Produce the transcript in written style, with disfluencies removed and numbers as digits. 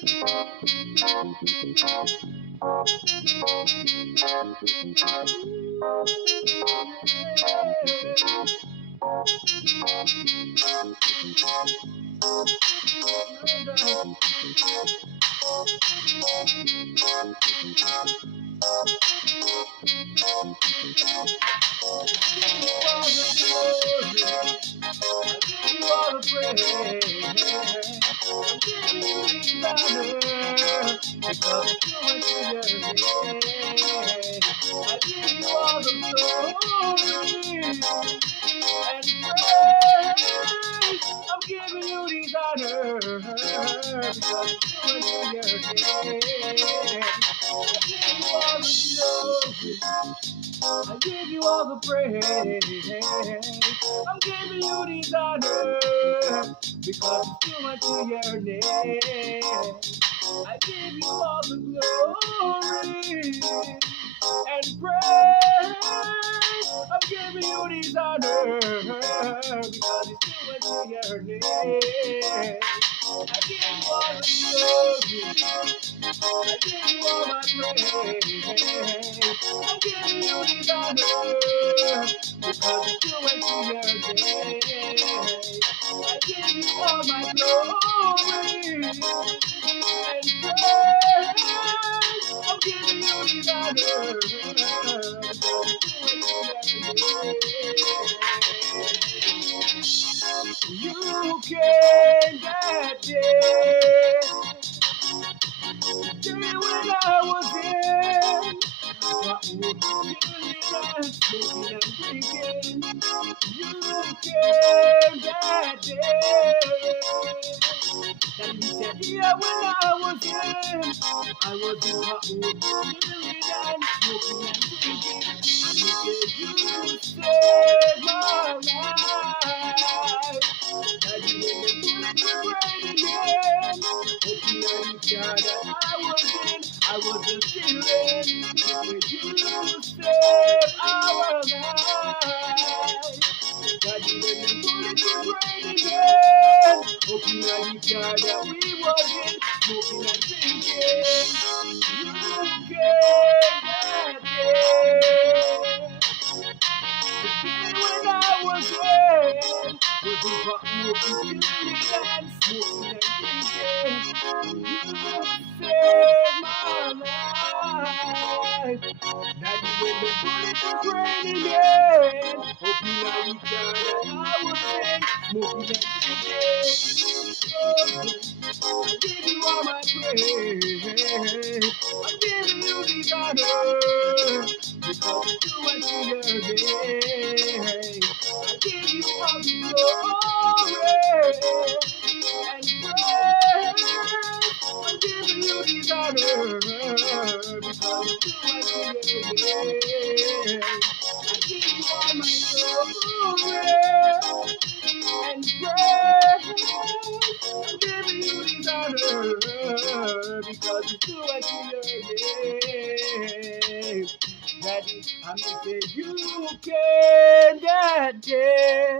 I give you all the praise. I'm giving you these honors because it's too much to your name. I give you all the glory and praise. I'm giving you these honors because it's too much to your name. I give you all the glory. I give you all my praise. I'm giving you these honors because it's too much to your name. I give you all my glory and praise. I'm giving you these honors because it's too much to your name. You came that day, day when I was in. What would you feeling smoking and drinking? You came that day. That you said, yeah, when I was in. I was in hot wood, feeling and smoking and drinking. And you said you saved my life. That you when the bullets were raining in. Hoping on each other I wasn't feeling. But you saved our lives. That you when the bullets were raining in. Hoping on each other we wasn't smoking and drinking. You came that day. The day when I was in was a rotten wood, and smoking and drinking. You saved my life. That when the bullets was raining in, hoping I would die and I was in, smoking and drinking. Oh, I give you all my praise. I'm giving you these honors because it's too much in your name. I give you all the glory and praise. I'm giving you these honors because it's too much in your name. I give you all my glory and praise. I'm giving you these honors because it's too much in your name. Daddy, I'm gonna say you came that day.